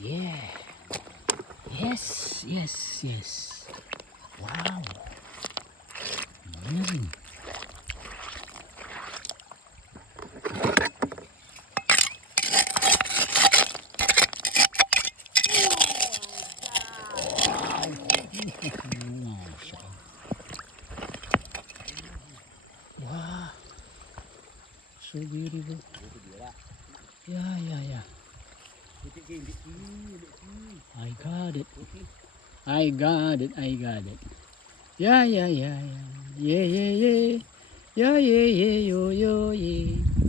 Yeah. Yes, yes, yes. Wow. Amazing. Masya Allah. Wah. So beautiful. Yeah, yeah, yeah. I got it. I got it. I got it. Yeah, yeah, yeah, yeah. Yeah, yeah, yeah. Yeah, yeah, yeah, yo, yo, yeah.